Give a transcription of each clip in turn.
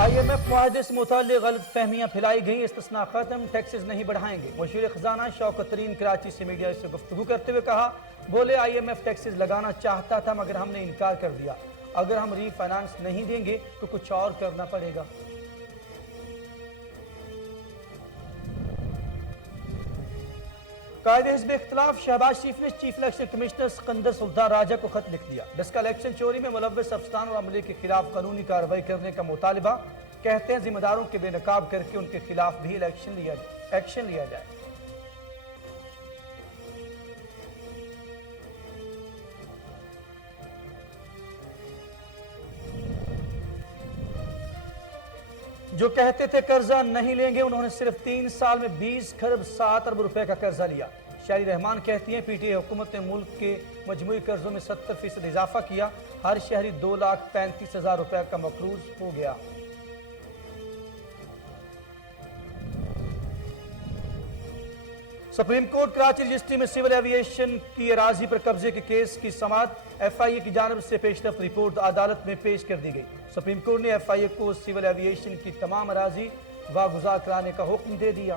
IMF معاہدے سے متعلق غلط فہمیاں پھیلائی گئیں، استثناء ختم، ٹیکسز نہیں بڑھائیں گے۔ وزیر خزانہ شوکت ترین کراچی سے میڈیا سے گفتگو کرتے ہوئے کہا، بولے IMF ٹیکسز لگانا چاہتا تھا مگر ہم نے انکار کر دیا، اگر ہم ری فائنانس نہیں دیں گے تو کچھ اور کرنا پڑے گا۔ قائد حزب اختلاف شہباز شریف نے چیف الیکشن کمشنر سکندر سلطان راجہ کو خط لکھ دیا۔ ڈسکا الیکشن چوری میں ملوث افسران اور عملے کے خلاف قانونی کارروائی کرنے کا مطالبہ، کہتے ہیں ذمہ داروں کے بے نقاب کر کے ان کے خلاف بھی ایکشن لیا جائے۔ جو کہتے تھے قرضہ نہیں لیں گے، انہوں نے صرف 3 سال میں 20 کھرب 7 ارب روپے کا قرضہ لیا۔ شاعری رحمان کہتی ہیں، PTI حکومت نے ملک کے مجموعی قرضوں میں 70% اضافہ کیا، ہر شہری 2,35,000 روپے کا مقروض ہو گیا۔ سپریم کورٹ کراچی رجسٹری میں سول ایوییشن کی اراضی پر قبضے کے کیس کی سماعت FIA کی جانب سے پیش رفت رپورٹ عدالت میں پیش کر دی گئی۔ سپریم کورٹ نے FIA کو سول ایوییشن کی تمام اراضی واگزار کرانے کا حکم دے دیا۔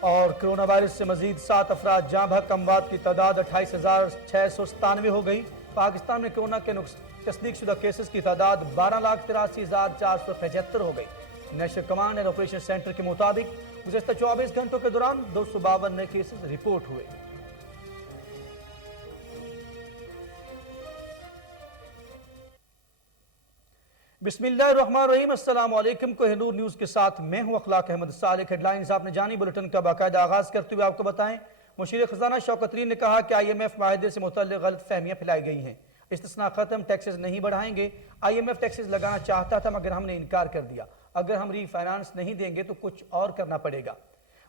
اور کرونا وائرس سے مزید 7 افراد جاں بحق، اموات کی تعداد 28,697 ہو گئی۔ پاکستان میں کرونا کے تصدیق شدہ کیسز کی تعداد 12,83,475 ہو گئی۔ National command and operation centre کے مطابق گزشتہ 24 گھنٹوں کے دوران 252 نئے کیسز رپورٹ ہوئے۔ بسم اللہ الرحمن الرحیم، السلام علیکم۔ کوہ نور نیوز کے ساتھ میں ہوں اخلاق احمد صالح۔ ہیڈ لائنز آپ نے جانی، بلٹن کا باقاعدہ آغاز کرتے ہوئے آپ کو بتائیں، مشیر خزانہ شوکت ترین نے کہا کہ IMF معاہدے سے متعلق غلط فہمیاں پھیلائی گئی ہیں، استثناء ختم، ٹیکسز نہیں بڑھائیں گے۔ IMF ٹیکسز لگانا چاہتا تھا مگر ہم نے انکار کر دیا، اگر ہم ری فائنانس نہیں دیں گے تو کچھ اور کرنا پڑے گا۔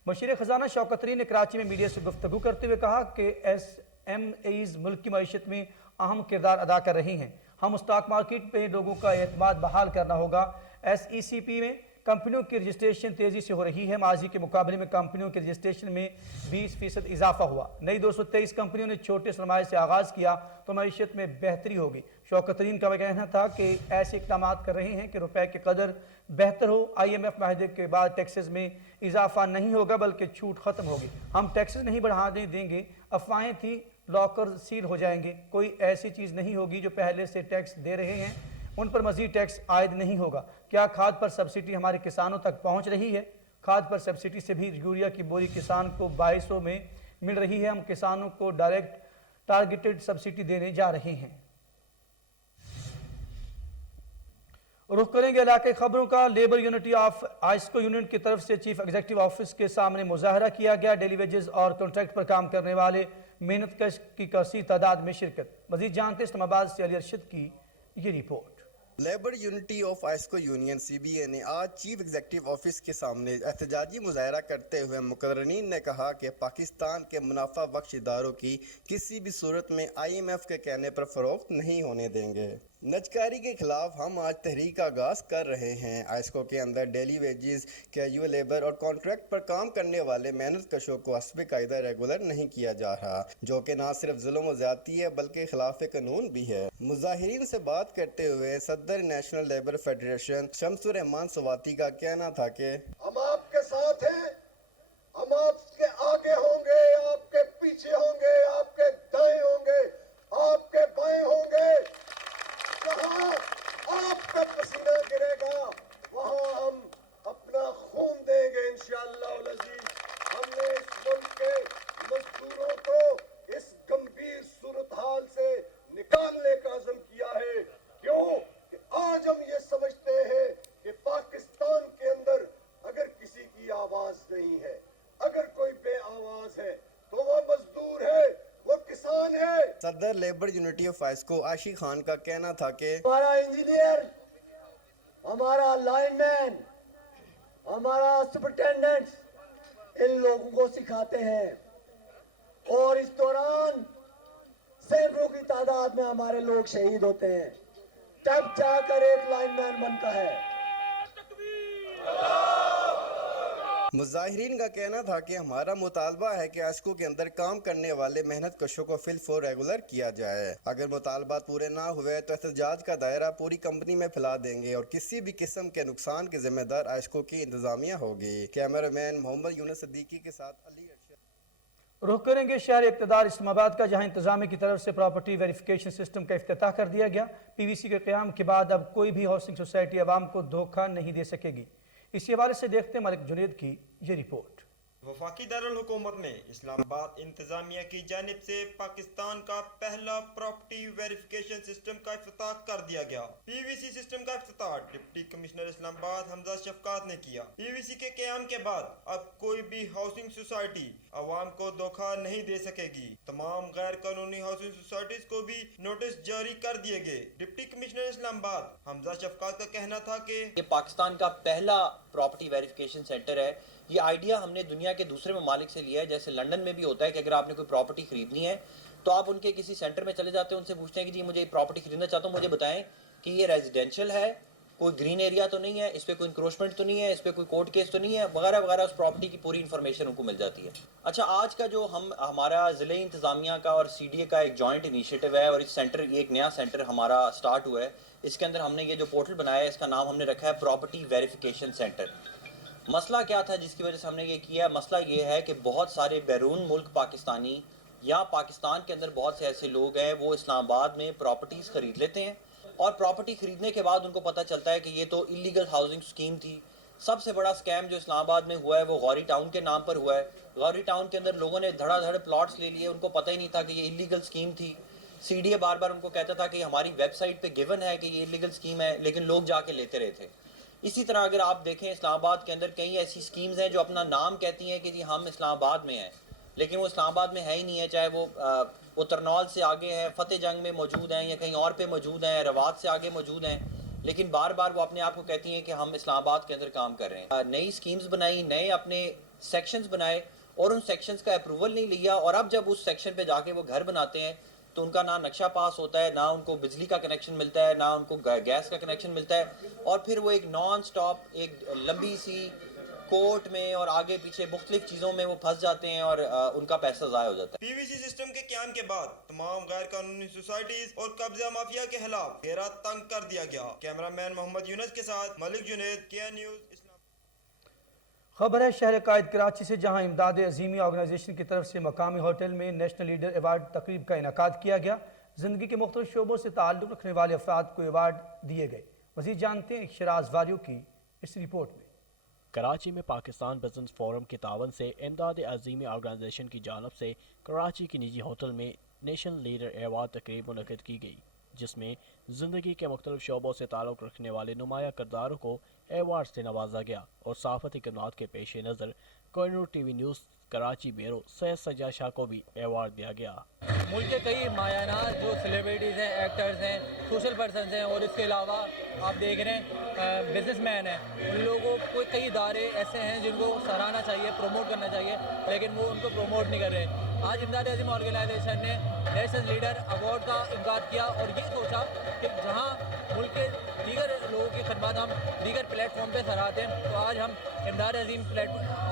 مشیر خزانہ شوکت ترین نے کراچی میں میڈیا سے گفتگو کرتے ہوئے کہا کہ SMEs ملک کی معیشت میں اہم کردار ادا کر رہی ہیں، ہم اسٹاک مارکیٹ پہ لوگوں کا اعتماد بحال کرنا ہوگا۔ SECP میں کمپنیوں کی رجسٹریشن تیزی سے ہو رہی ہے، ماضی کے مقابلے میں کمپنیوں کے رجسٹریشن میں 20% اضافہ ہوا، نئی 223 کمپنیوں نے چھوٹے سرمایہ سے آغاز کیا تو معیشت میں بہتری ہوگی۔ شوکت ترین کا کہنا تھا کہ ایسے اقدامات کر رہے ہیں کہ روپے کی قدر بہتر ہو۔ IMF معاہدے کے بعد ٹیکسز میں اضافہ نہیں ہوگا بلکہ چھوٹ ختم ہوگی، ہم ٹیکسز نہیں بڑھانے دیں گے۔ افواہیں تھیں لاکر سیل ہو جائیں گے، کوئی ایسی چیز نہیں ہوگی، جو پہلے سے ٹیکس دے رہے ہیں ان پر مزید ٹیکس عائد نہیں ہوگا۔ کیا کھاد پر سبسڈی ہمارے کسانوں تک پہنچ رہی ہے؟ کھاد پر سبسڈی سے بھی یوریا کی بوری کسان کو 2200 میں مل رہی ہے، ہم کسانوں کو ڈائریکٹ ٹارگیٹڈ سبسڈی دینے جا رہے ہیں۔ رخ کریں گے علاقے خبروں کا۔ Labour unity of ISCO union کی طرف سے چیف ایگزیکٹو آفس کے سامنے مظاہرہ کیا گیا، ڈیلی ویجز اور کنٹریکٹ پر کام کرنے والے محنت کش کی کثیر تعداد میں شرکت۔ مزید جانتے اسلام آباد سے علی ارشد کی یہ report. Labour unity of ISCO union CBA نے آج چیف ایگزیکٹو آفس کے سامنے احتجاجی مظاہرہ کرتے ہوئے مقررین نے کہا کہ پاکستان کے منافع بخش اداروں کی کسی بھی صورت میں IMF کے کہنے پر فروخت نہیں ہونے دیں گے۔ نجکاری کے خلاف ہم آج تحریک کا آغاز کر رہے ہیں۔ آئسکو کے اندر ڈیلی ویجز، کیجول لیبر اور کانٹریکٹ پر کام کرنے والے محنت کشوں کو حسب قاعدہ ریگولر نہیں کیا جا رہا، جو کہ نہ صرف ظلم و زیادتی ہے بلکہ خلاف قانون بھی ہے۔ مظاہرین سے بات کرتے ہوئے صدر نیشنل لیبر فیڈریشن شمس الرحمان سواتی کا کہنا تھا کہ ہم آپ کے ساتھ ہیں، ہم آپ کے آگے ہوں گے، آپ کے پیچھے ہوں گے، آپ کے دائیں ہوں گے، آپ کے بائیں ہوں گے۔ جہاں آپ کا پسینہ گرے گا وہاں ہم اپنا خون دیں گے انشاءاللہ العزیز۔ ہم نے اس ملک کے مزدوروں کو اس گمبھیر صورتحال سے نکالنے کا عزم کیا ہے۔ کیوں کہ آج ہم یہ سمجھتے ہیں کہ پاکستان کے اندر اگر کسی کی آواز نہیں ہے، اگر کوئی بے آواز ہے تو وہ مزدور ہے، وہ کسان ہے۔ صدر لیبر یونٹی آف آئسکو عاشق خان کا کہنا تھا کہ ہمارا انجینئر، ہمارا لائن مین، ہمارا سپرنٹینڈنٹ ان لوگوں کو سکھاتے ہیں، اور اس دوران سینکڑوں کی تعداد میں ہمارے لوگ شہید ہوتے ہیں۔ तब जाकर एक लाइनमैन बनता है। मुजाहिरीन का कहना था कि हमारा मुतालबा है कि आशकों के अंदर काम करने वाले मेहनत कशों को फिल फॉर रेगुलर किया जाए। अगर मुतालबात पूरे ना हुए तो एहतजाज का दायरा पूरी कंपनी में फैला देंगे और किसी भी किस्म के नुकसान के जिम्मेदार आशकों की इंतजामिया होगी। कैमरामैन मोहम्मद यूनुस सिद्दीकी के साथ अली अरशद। रुख करेंगे शहर इक़्तिदार इस्लामाबाद का, जहां इंतजामिया की तरफ से प्रॉपर्टी वेरिफिकेशन सिस्टम का इफ्तिताह कर दिया गया। PVC के क़याम के बाद अब कोई भी हाउसिंग सोसाइटी आवाम को धोखा नहीं दे सकेगी। इसी हवाले से देखते हैं मलिक जुनैद की ये रिपोर्ट। वफाकी दारुल हुकूमत में इस्लामाबाद इंतजामिया की जानिब से पाकिस्तान का पहला प्रॉपर्टी वेरिफिकेशन सिस्टम का इफ्तिताह कर दिया गया। PVC सिस्टम का इफ्तिताह डिप्टी कमिश्नर इस्लामाबाद हमजा शफकात ने किया। PVC के क़याम के बाद अब कोई भी हाउसिंग सोसाइटी अवाम को धोखा नहीं दे सकेगी। तमाम गैर कानूनी हाउसिंग सोसाइटीज को भी नोटिस जारी कर दिए गए। डिप्टी कमिश्नर इस्लामाबाद हमजा शफकात का कहना था कि ये पाकिस्तान का पहला प्रॉपर्टी वेरिफिकेशन सेंटर है। ये आइडिया हमने दुनिया के दूसरे ममालिक से लिया है। जैसे लंदन में भी होता है कि अगर आपने कोई प्रॉपर्टी खरीदनी है तो आप उनके किसी सेंटर में चले जाते हैं, उनसे पूछते हैं कि जी मुझे ये प्रॉपर्टी खरीदना चाहता हूँ, मुझे बताएं कि ये रेजिडेंशियल है, कोई ग्रीन एरिया तो नहीं है, इस पर कोई इंक्रोचमेंट तो नहीं है, इस पर कोई कोर्ट केस तो नहीं है, वगैरह वगैरह। उस प्रॉपर्टी की पूरी इन्फॉर्मेशन उनको मिल जाती है। अच्छा, आज का जो हमारा ज़िले इंतज़ामिया का और CDA का एक जॉइंट इनिशिएटिव है और इस सेंटर, ये एक नया सेंटर हमारा स्टार्ट हुआ है। इसके अंदर हमने ये जो पोर्टल बनाया है, इसका नाम हमने रखा है प्रॉपर्टी वेरिफिकेशन सेंटर। मसला क्या था जिसकी वजह से हमने ये किया? मसला ये है कि बहुत सारे बैरून मुल्क पाकिस्तानी या पाकिस्तान के अंदर बहुत से ऐसे लोग हैं, वो इस्लामाबाद में प्रॉपर्टीज़ ख़रीद लेते हैं और प्रॉपर्टी ख़रीदने के बाद उनको पता चलता है कि ये तो इलीगल हाउसिंग स्कीम थी। सबसे बड़ा स्कैम जो इस्लामाबाद में हुआ है वो गौरी टाउन के नाम पर हुआ है। गौरी टाउन के अंदर लोगों ने धड़ाधड़ प्लॉट्स ले लिए, उनको पता ही नहीं था कि ये इलीगल स्कीम थी। CDA बार बार उनको कहता था कि हमारी वेबसाइट पे गिवन है कि ये इलीगल स्कीम है, लेकिन लोग जाके लेते रहे थे। इसी तरह अगर आप देखें इस्लामाबाद के अंदर कई ऐसी स्कीम्स हैं जो अपना नाम कहती हैं कि जी हम इस्लामाबाद में हैं, लेकिन वो इस्लामाबाद में है ही नहीं है। चाहे वो तरनौल से आगे हैं, फ़तेह जंग में मौजूद हैं या कहीं और पे मौजूद हैं, रवात से आगे मौजूद हैं, लेकिन बार बार वो अपने आप को कहती हैं कि हम इस्लामाबाद के अंदर काम कर रहे हैं। नई स्कीम्स बनाई, नए अपने सेक्शंस बनाए और उन सेक्शंस का अप्रूवल नहीं लिया, और अब जब उस सेक्शन पे जाके वो घर बनाते हैं तो उनका ना नक्शा पास होता है, ना उनको बिजली का कनेक्शन मिलता है, ना उनको गैस का कनेक्शन मिलता है, और फिर वो एक नॉन स्टॉप एक लंबी सी कोर्ट में और आगे पीछे मुख्तलिफ चीज़ों में वो फंस जाते हैं और उनका पैसा ज़ाया हो जाता है। PVC सिस्टम के क़याम के बाद तमाम गैर कानूनी सोसाइटीज और कब्जा माफिया के खिलाफ घेरा तंग कर दिया गया। कैमरामैन मोहम्मद यूनुस के साथ मलिक जुनैद, KN न्यूज़। खबर है शहर कायद कराची से, जहां इमदाद अजीमी ऑर्गेनाइजेशन की तरफ से मकामी होटल में नेशनल लीडर अवार्ड तकरीब का इनेकाद किया गया। जिंदगी के मुख्तलिफ शोबों से ताल्लुक़ रखने वाले अफराद को अवार्ड दिए गए। मज़ीद जानते हैं शराज वारियों की इस रिपोर्ट में। कराची में पाकिस्तान बिजनेस फोरम के तावन से इमदाद अजीमी ऑर्गेनाइजेशन की जानब से कराची की निजी होटल में नेशनल लीडर अवार्ड तकरीब मुनक़िद की गई, जिसमें ज़िंदगी के मुख्तलिफ शोबों से ताल्लुक़ रखने वाले नुमाया किरदारों को एवार्ड से नवाजा गया और सहाफ़ती खिदमत के पेश नज़र Kohinoor TV news Karachi bureau Syed Sajjad Shah को भी एवार्ड दिया गया। मुल्क के कई मायाना जो सेलिब्रिटीज़ हैं, एक्टर्स हैं, सोशल पर्सनस हैं और इसके अलावा आप देख रहे हैं बिजनेसमैन हैं, उन लोगों को कई इदारे ऐसे हैं जिनको सराहना चाहिए, प्रमोट करना चाहिए, लेकिन वो उनको प्रमोट नहीं कर रहे। आज इमदाद अजीम ऑर्गेनाइजेशन ने नेशनल लीडर अवार्ड का इनकार किया और ये सोचा कि जहाँ मुल्क के दीगर लोगों की खदमात हम दीगर प्लेटफॉर्म पे सराहते हैं, तो आज हम इमदाद अजीम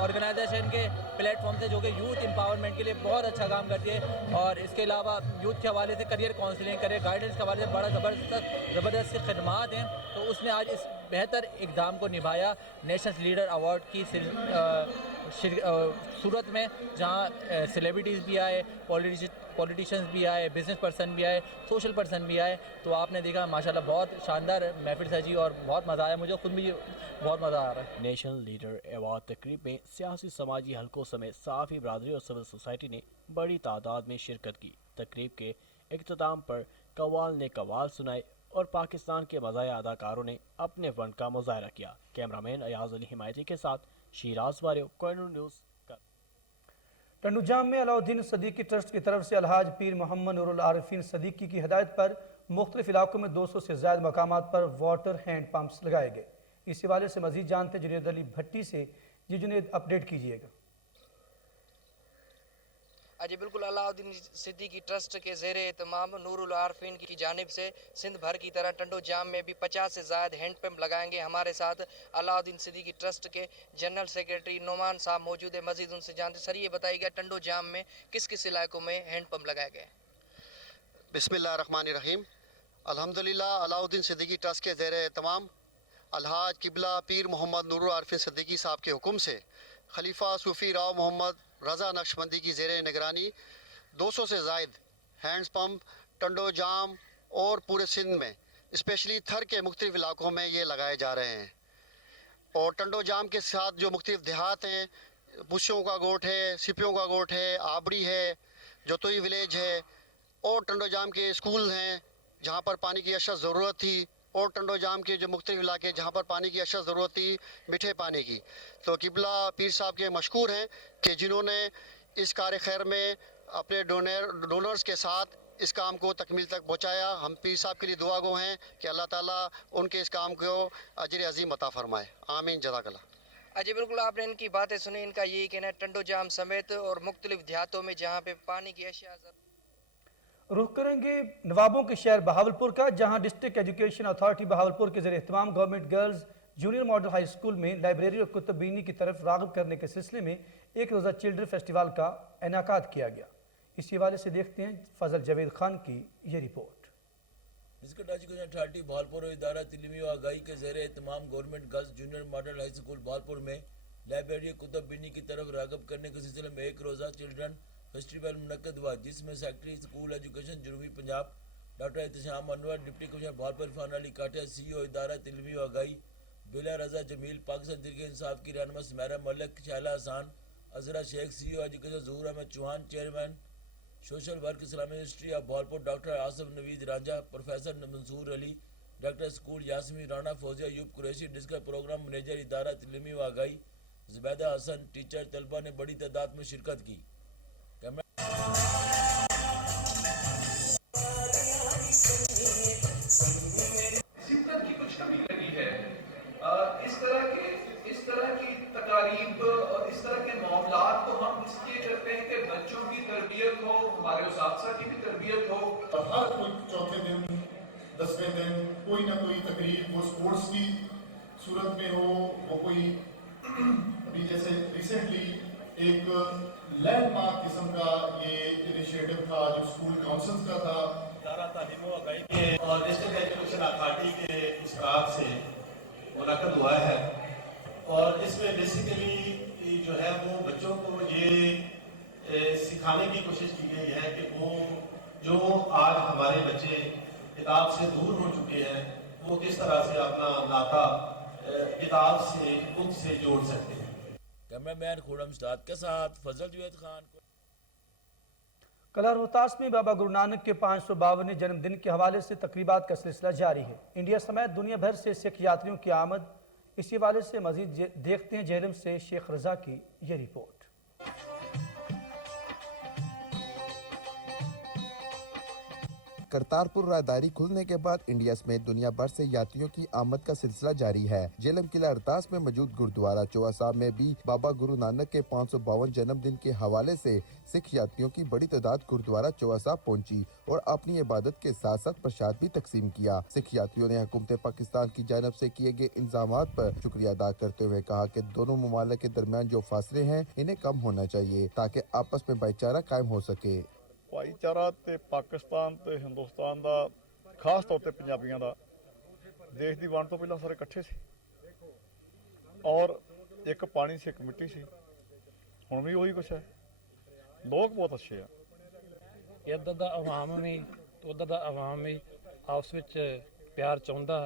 ऑर्गेनाइजेशन के प्लेटफॉर्म से, जो कि यूथ एम्पावरमेंट के लिए बहुत अच्छा काम करती है और इसके अलावा यूथ के हवाले से करियर काउंसलिंग, करियर गाइडेंस के हवाले से बड़ा ज़बरदस्त खदमात हैं, तो उसने आज इस बेहतर इक़दाम को निभाया नेशनल लीडर अवार्ड की सूरत में, जहाँ सेलिब्रिटीज़ भी आए, पॉलिटिशियंस भी आए, बिजनेस पर्सन भी आए, सोशल पर्सन भी आए। तो आपने देखा माशाल्लाह बहुत शानदार महफिल सजी और बहुत मज़ा आया, मुझे खुद भी बहुत मज़ा आ रहा है। नेशनल लीडर अवार्ड तकरीब में सियासी समाजी हलकों समेत सहाफ़ी बरादरी और सिविल सोसाइटी ने बड़ी तादाद में शिरकत की। तकरीब के इख्तिताम पर कव्वाल ने कव्वाल सुनाए और पाकिस्तान के मज़ाया अदाकारों ने अपने फ़न का मुज़ाहरा किया। कैमरामैन अयाज अली हिमायती के साथ शिराज वारियो, कोहिनूर न्यूज़। टंडूजाम में अलाउद्दीन सदीकी ट्रस्ट की तरफ से अलहाज पीर मोहम्मद नूरुल आरिफीन सदीकी की हिदायत पर मुख्तलिफ इलाकों में 200 से ज़्यादा मकामात पर वाटर हैंड पम्प्स लगाए गए। इस हवाले से मज़ीद जानते जुनैद अली भट्टी से। जी जुनैद, अपडेट कीजिएगा। जी बिल्कुल, अलाउद्दीन सिद्दीकी ट्रस्ट के ज़ेर एहतमाम नूरुल आरफीन की जानिब से सिंध भर की तरह टंडो जाम में भी 50 से ज़ायद हैंड पंप लगाएंगे। हमारे साथ अलाउद्दीन सिद्दीकी ट्रस्ट के जनरल सेक्रेटरी नोमान साहब मौजूद है, मजीद उनसे जानते। सर, ये बताइएगा टंडो जाम में किस किस इलाकों में हैंड पंप लगाए गए? बिस्मिल्लाहिर्रहमानिर्रहीम। अल्हम्दुलिल्लाह अलाउद्दीन सिद्दीकी ट्रस्ट के ज़ेर एहतमाम अलहाज किबला पीर मोहम्मद नूरुल आरफीन सिद्दीकी साहब के हुक्म से खलीफा सूफ़ी राव मोहम्मद रज़ा नक्शबंदी की ज़ेर निगरानी 200 से ज़ायद हैंड्स पंप टंडो जाम और पूरे सिंध में स्पेशली थर के मुख्तलिफ़ इलाकों में ये लगाए जा रहे हैं। और टंडो जाम के साथ जो मुख्तलिफ़ देहात हैं, पुशियों का गोट है, सिपियों का गोट है, आबड़ी है, जोतोई विलेज है, और टंडो जाम के स्कूल हैं जहाँ पर पानी की अशद ज़रूरत थी, और टंडो जाम के जो मुख्तलिफ़ इलाके जहाँ पर पानी की अशद ज़रूरत थी मीठे पानी की। तो किबला पीर साहब के मशकूर हैं कि जिन्होंने इस कार खैर में अपने डोनर्स के साथ इस काम को तकमील तक पहुँचाया। हम पीर साहब के लिए दुआ गो हैं कि अल्लाह ताला उनके इस काम को अजर अज़ीम अता फरमाए। आमीन, जज़ाकल्लाह। जी बिल्कुल, आपने इनकी बातें सुनी। इनका यही कहना है टंडो जाम समेत और मुख्तलिफ देहातों में जहाँ पे पानी की अशिया रुख करेंगे नवाबों के शहर बहावलपुर का, जहां डिस्ट्रिक्ट एजुकेशन अथॉरिटी बहावलपुर के ज़रिए एहतमाम government girls junior model high school में लाइब्रेरी और कुतुबीनी की तरफ राग़िब करने के सिलसिले में एक रोज़ा चिल्ड्रन फेस्टिवल का इनेकाद किया गया। इसी हवाले से देखते हैं फजल जावेद खान की ये report. District education authority Bahawalpur और इदारा तालीमी व आगाही के ज़रिए एहतमाम government girls junior model high school Bahawalpur में लाइब्रेरी और कुतुबीनी की तरफ राग़िब करने के सिलसिले में एक रोज़ा चिल्ड्रन फेस्टिवल मुनक्कद हुआ, जिसमें सेक्रेटरी स्कूल एजुकेशन जनूबी Punjab doctor Ehtesham Anwar, deputy commissioner Bahawalpur Irfan Ali Kathia, CEO इदारा तालीमी व आगाही बिला रज़ा जमील, पाकिस्तान तहरीक इंसाफ की रहनुमा Sumera Malik, Shaila Hassan, Azra Sheikh, CEO education Zahoor Ahmed Chauhan, chairman social work Islamic university of Bahawalpur doctor Asif Naveed Ranjha, professor Mansoor Ali, director school Yasmeen Rana, Fauzia Ayub Qureshi, district programme manager इदारा तालीमी व आगाही ज़ुबैदा हसन, टीचर तलबा ने बड़ी तादाद में शिरकत की। शिद्दत की कुछ कमी लगी है। इस तरह की तकारीब और इस तरह के मामलात को हम इसलिए करते हैं कि बच्चों की तरबियत हो, हमारे उस्ताद की भी तरबियत हो। हर कोई चौथे दिन 10वें दिन कोई ना कोई तकरीब, वो स्पोर्ट्स की सूरत में हो, वो कोई अभी जैसे रिसेंटली एक लैंडमार्क किस्म का ये इनिशिएटिव था जो स्कूल काउंसिल का था। इदारा तालीम व आगाही के और डिस्ट्रिक्ट एजुकेशन अथॉरिटी के इशराक से मुनक्कद हुआ है, और इसमें बेसिकली जो है वो बच्चों को ये सिखाने की कोशिश की गई है कि वो जो आज हमारे बच्चे किताब से दूर हो चुके हैं वो किस तरह से अपना नाता किताब से बुक से जोड़ सकते हैं। कैमरामैन खुरम उस्ताद के साथ फजल जावेद खान। कला रोहतास में बाबा गुरु नानक के 552वें जन्मदिन के हवाले से तकरीबात का सिलसिला जारी है। इंडिया समेत दुनिया भर से सिख यात्रियों की आमद। इसी हवाले से मजीद देखते हैं जेहलम से शेख रजा की ये रिपोर्ट। करतारपुर राहदारी खुलने के बाद इंडिया समेत दुनिया भर से यात्रियों की आमद का सिलसिला जारी है। जेलम किला अरतास में मौजूद गुरुद्वारा चौहा साहब में भी बाबा गुरु नानक के 552 जन्मदिन के हवाले से सिख यात्रियों की बड़ी तादाद गुरुद्वारा चौहा साहब पहुंची और अपनी इबादत के साथ साथ प्रसाद भी तकसीम किया। सिख यात्रियों ने हुकूमत पाकिस्तान की जानिब से किए गए इंतजामात पर शुक्रिया अदा करते हुए कहा कि दोनों ममालिक के दरमियान जो फासले हैं इन्हें कम होना चाहिए ताकि आपस में भाईचारा कायम हो सके। भाईचारा ते पाकिस्तान ते हिंदुस्तान दा खास तौर ते पंजाबियों दा देश दी वंड तो पहला सारे इकट्ठे सी और एक पानी से एक मिट्टी सी, हुण भी वही कुछ है। लोग बहुत अच्छे हैं। इधर दा अवाम भी उधर दा अवाम भी आपस विच प्यार चाहुंदा।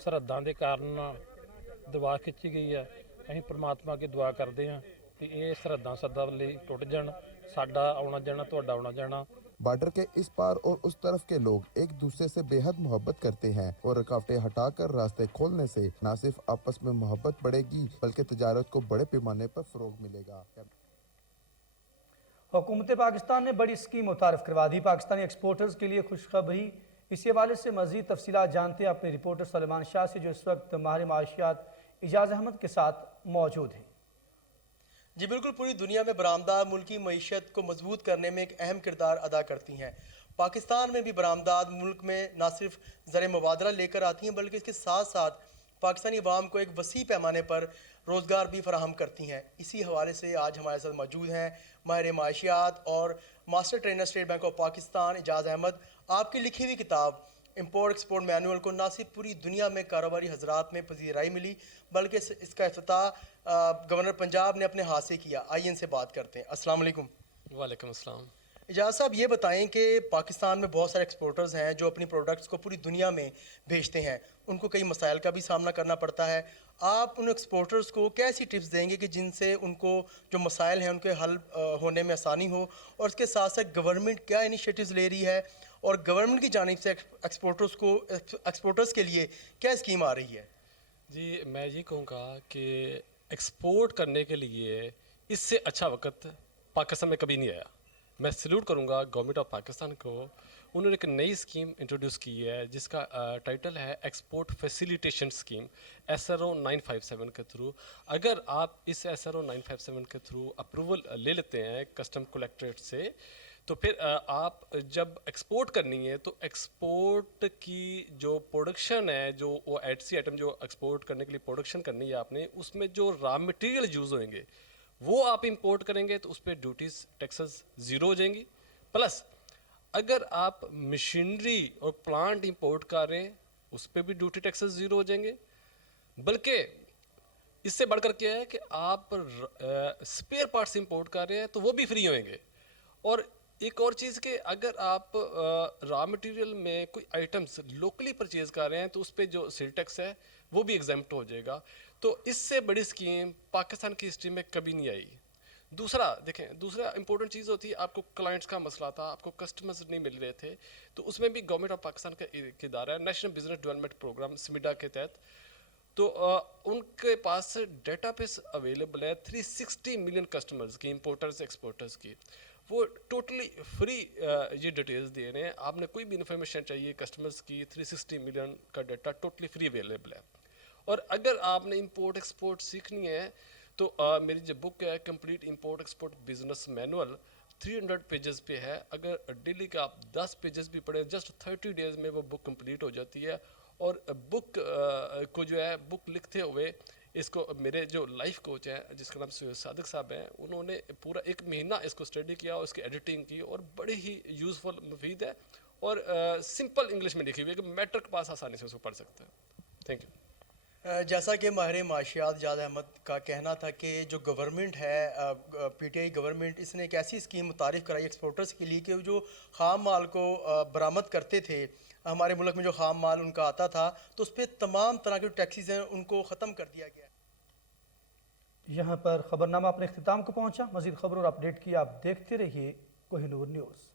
सरहदां दे कारण दुआ खिंची गई है। असीं परमात्मा की दुआ करते हैं कि ये सरहदां सदा लई टुट जाण, साडा आउणा जाना तुहाडा आउणा जाना। बॉर्डर के इस पार और उस तरफ के लोग एक दूसरे से बेहद मोहब्बत करते हैं और रुकावटें हटाकर रास्ते खोलने से न सिर्फ आपस में मोहब्बत बढ़ेगी बल्कि तजारत को बड़े पैमाने पर फरोग मिलेगा। हुकूमत पाकिस्तान ने बड़ी स्कीम मुतारिफ करवा दी। पाकिस्तानी एक्सपोर्टर्स के लिए खुशखबरी। इसी हवाले से मजीद तफसीलात जानते हैं अपने रिपोर्टर सलमान शाह से, जो इस वक्त माहिर माशियात इजाज़ अहमद के साथ मौजूद है। جی بالکل، پوری دنیا میں برآمدات ملکی معیشت کو مضبوط کرنے میں ایک اہم کردار ادا کرتی ہیں۔ پاکستان میں بھی برآمدات ملک میں نہ صرف زر مبادلہ لے کر آتی ہیں بلکہ اس کے ساتھ ساتھ پاکستانی عوام کو ایک وسیع پیمانے پر روزگار بھی فراہم کرتی ہیں۔ اسی حوالے سے آج ہمارے ساتھ موجود ہیں ماہر معاشیات اور master trainer state bank of Pakistan Ijaz Ahmed. آپ کی لکھی ہوئی کتاب امپورٹ ایکسپورٹ مینول کو نہ صرف پوری دنیا میں کاروباری حضرات میں پذیرائی ملی بلکہ اس کا افتتاح گورنر پنجاب نے اپنے ہاتھ سے کیا۔ آئیے ان سے بات کرتے ہیں۔ السلام علیکم۔ وعلیکم السلام۔ اعجاز صاحب یہ بتائیں کہ پاکستان میں بہت سارے ایکسپورٹرز ہیں جو اپنی پروڈکٹس کو پوری دنیا میں بھیجتے ہیں، ان کو کئی مسائل کا بھی سامنا کرنا پڑتا ہے۔ آپ ان ایکسپورٹرز کو کیسی ٹپس دیں گے کہ جن سے ان کو جو مسائل ہیں ان کے حل ہونے میں آسانی ہو، اور اس کے ساتھ ساتھ گورنمنٹ کیا انیشیٹوز لے رہی ہے اور گورنمنٹ کی جانب سے ایکسپورٹرز کے لیے کیا اسکیم آ رہی ہے؟ جی میں یہ کہوں گا کہ ایکسپورٹ کرنے کے لیے اس سے اچھا وقت پاکستان میں کبھی نہیں آیا۔ میں سیلوٹ کروں گا گورنمنٹ آف پاکستان کو، انہوں نے ایک نئی اسکیم انٹروڈیوس کی ہے جس کا ٹائٹل ہے ایکسپورٹ فیسیلیٹیشن اسکیم SRO 957 کے تھرو۔ اگر آپ اس SRO 957 کے تھرو اپروول لے لیتے ہیں کسٹم کلیکٹریٹ سے، تو پھر آپ جب ایکسپورٹ کرنی ہے تو ایکسپورٹ کی جو پروڈکشن ہے، جو وہ آئٹم جو ایکسپورٹ کرنے کے لیے پروڈکشن کرنی ہے آپ نے، اس میں جو را مٹیریل یوز ہوئیں گے وہ آپ امپورٹ کریں گے تو اس پہ ڈیوٹیز ٹیکسز زیرو ہو جائیں گی۔ پلس اگر آپ مشینری اور پلانٹ امپورٹ کر رہے ہیں اس پہ بھی ڈیوٹی ٹیکسز زیرو ہو جائیں گے۔ بلکہ اس سے بڑھ کر کیا ہے کہ آپ اسپیئر پارٹس امپورٹ کر رہے ہیں تو وہ بھی فری ہوئیں گے۔ اور ایک اور چیز کہ اگر آپ را مٹیریل میں کوئی آئٹمس لوکلی پرچیز کر رہے ہیں تو اس پہ جو سیل ٹیکس ہے وہ بھی ایگزیمپٹ ہو جائے گا۔ تو اس سے بڑی اسکیم پاکستان کی ہسٹری میں کبھی نہیں آئی۔ دوسرا امپورٹنٹ چیز ہوتی ہے، آپ کو کلائنٹس کا مسئلہ تھا، آپ کو کسٹمرز نہیں مل رہے تھے، تو اس میں بھی گورنمنٹ آف پاکستان کا ایک ادارہ ہے national business development programme SMEDA کے تحت، تو ان کے پاس ڈیٹا بیس اویلیبل ہے 360 ملین کسٹمرز کی، امپورٹرز ایکسپورٹرز کی۔ وہ ٹوٹلی فری یہ ڈیٹیلز دے رہے ہیں، آپ نے کوئی بھی انفارمیشن چاہیے کسٹمرز کی 360 ملین کا ڈیٹا ٹوٹلی فری اویلیبل ہے۔ اور اگر آپ نے امپورٹ ایکسپورٹ سیکھنی ہے تو میری جو بک ہے complete import export business manual 300 pages پہ ہے۔ اگر ڈیلی کا آپ 10 پیجز بھی پڑھیں جسٹ 30 ڈیز میں وہ بک کمپلیٹ ہو جاتی ہے۔ اور بک کو جو ہے بک لکھتے ہوئے اس کو میرے جو لائف کوچ ہیں جس کا نام سید صادق صاحب ہیں، انہوں نے پورا 1 مہینہ اس کو اسٹڈی کیا اور اس کی ایڈیٹنگ کی، اور بڑی ہی یوزفل مفید ہے اور سمپل انگلش میں لکھی ہوئی ہے کہ میٹرک پاس آسانی سے اس کو پڑھ سکتے ہیں۔ Thank you. جیسا کہ ماہر معاشیات اعجاز احمد کا کہنا تھا کہ جو گورنمنٹ ہے PTI گورنمنٹ، اس نے ایک ایسی اسکیم متعارف کرائی ایکسپورٹرز کے لیے کہ جو خام مال کو برآمد کرتے تھے، ہمارے ملک میں جو خام مال ان کا آتا تھا تو اس پہ تمام طرح کے ٹیکسیز ہیں ان کو ختم کر دیا گیا۔ یہاں پر خبرنامہ اپنے اختتام کو پہنچا۔ مزید خبروں اور اپڈیٹ کی آپ دیکھتے رہیے کوہ نور نیوز۔